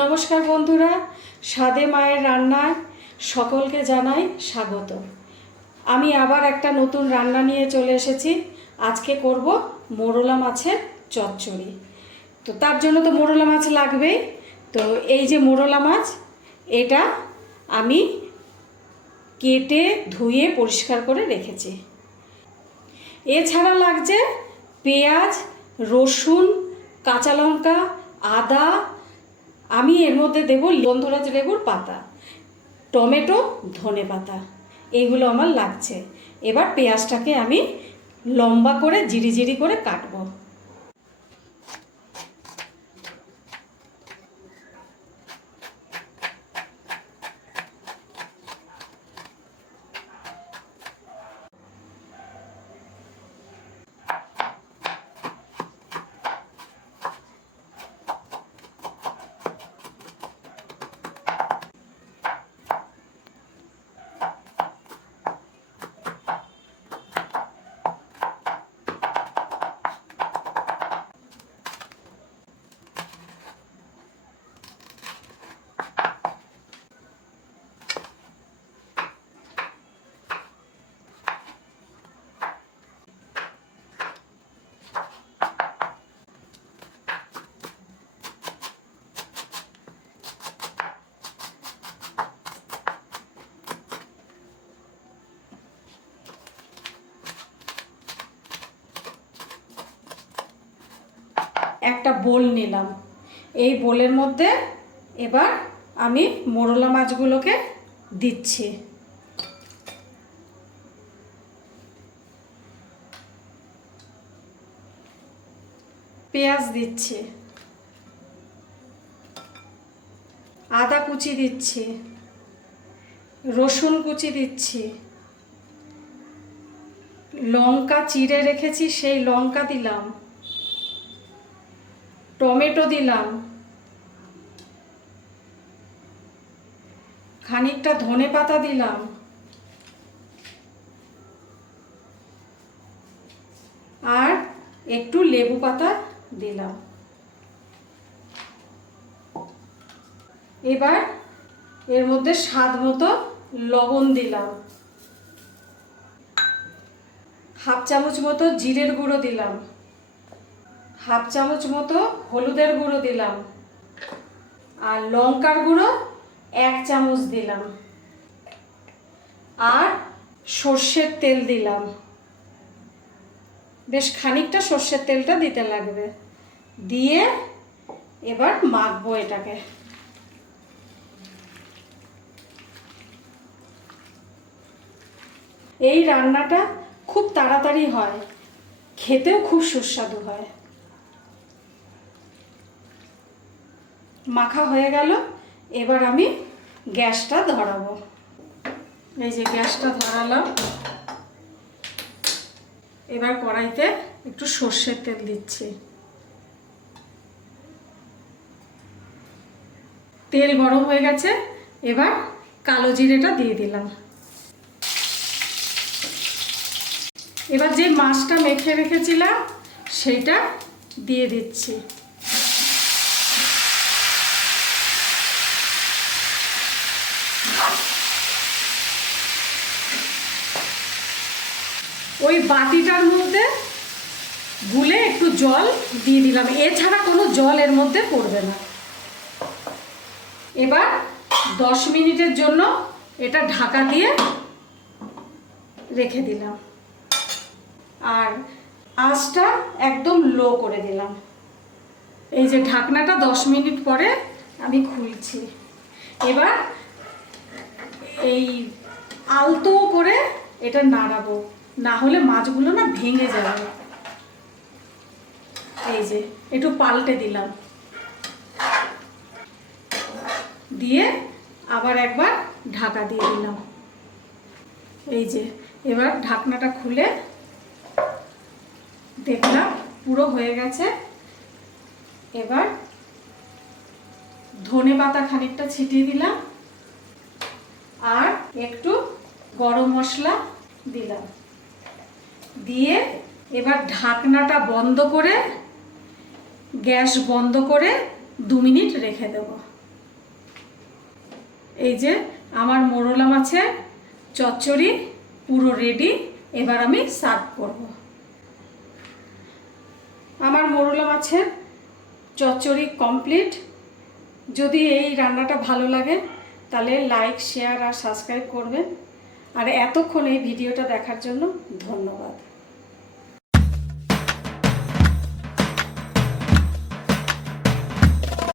নমস্কার বন্ধুরা, স্বাদে মায়ের রান্নায় সকলকে জানাই স্বাগত। আমি আবার একটা নতুন রান্না নিয়ে চলে এসেছি। আজকে করব মোরলা মাছের চচ্চড়ি। তো তার জন্য তো মোরলা মাছ লাগবেই। তো এই যে মোরলা মাছ, এটা আমি কেটে ধুয়ে পরিষ্কার করে রেখেছি। এছাড়া লাগছে পেঁয়াজ, রসুন, কাঁচা লঙ্কা, আদা। আমি এর মধ্যে দেব গন্ধরাজ লেবুর পাতা, টমেটো, ধনে পাতা, এইগুলো আমার লাগছে। এবার পেঁয়াজটাকে আমি লম্বা করে জিরি করে কাটবো। একটা বোল নিলাম। এই বোলের মধ্যে এবার আমি মোরলা মাছগুলোকে দিচ্ছি। পেঁয়াজ দিচ্ছি, আদা কুচি দিচ্ছি, রসুন কুচি দিচ্ছি, লঙ্কা চিড়ে রেখেছি সেই লঙ্কা দিলাম, টমেটো দিলাম, খানিকটা ধনে পাতা দিলাম, আর একটু লেবু পাতা দিলাম। এবার এর মধ্যে স্বাদ মতো লবণ দিলাম, হাফ চামচ মতো জিরের গুঁড়ো দিলাম, হাফ চামচ মতো হলুদের গুঁড়ো দিলাম, আর লঙ্কার গুঁড়ো 1 চামচ দিলাম, আর সর্ষের তেল দিলাম। বেশ খানিকটা সর্ষের তেলটা দিতে লাগবে। দিয়ে এবার মাখবো এটাকে। এই রান্নাটা খুব তাড়াতাড়ি হয়, খেতেও খুব সুস্বাদু হয়। মাখা হয়ে গেল, এবার আমি গ্যাসটা ধরাবো। এই যে গ্যাসটা ধরালাম। এবার কড়াইতে একটু সর্ষের তেল দিচ্ছি। তেল গরম হয়ে গেছে, এবার কালো জিরেটা দিয়ে দিলাম। এবার যে মাছটা মেখে রেখেছিলাম সেইটা দিয়ে দিচ্ছি। ওই বাটিটার মধ্যে গুলে একটু জল দিয়ে দিলাম, এছাড়া কোনো জল এর মধ্যে পড়বে না। এবার 10 মিনিটের জন্য এটা ঢাকা দিয়ে রেখে দিলাম, আর আঁচটা একদম লো করে দিলাম। এই যে ঢাকনাটা 10 মিনিট পরে আমি খুলছি। এবার এই আলতো করে এটা নাড়াবো, না হলে মাছগুলো না ভেঙে যাবে। এই যে একটু পাল্টে দিলাম, দিয়ে আবার একবার ঢাকা দিয়ে দিলাম। এই যে এবার ঢাকনাটা খুলে দেখলাম পুরো হয়ে গেছে। এবার ধনে পাতা খানিকটা ছিটিয়ে দিলাম, আর একটু গরম মশলা দিলাম। দিয়ে এবার ঢাকনাটা বন্ধ করে গ্যাস বন্ধ করে 2 মিনিট রেখে দেব। এই যে আমার মোরলা মাছের চচ্চড়ি পুরো রেডি। এবার আমি সার্ভ করব। আমার মোরলা মাছের চচ্চড়ি কমপ্লিট। যদি এই রান্নাটা ভালো লাগে তাহলে লাইক, শেয়ার আর সাবস্ক্রাইব করবেন। আর এতক্ষণ এই ভিডিওটা দেখার জন্য ধন্যবাদ।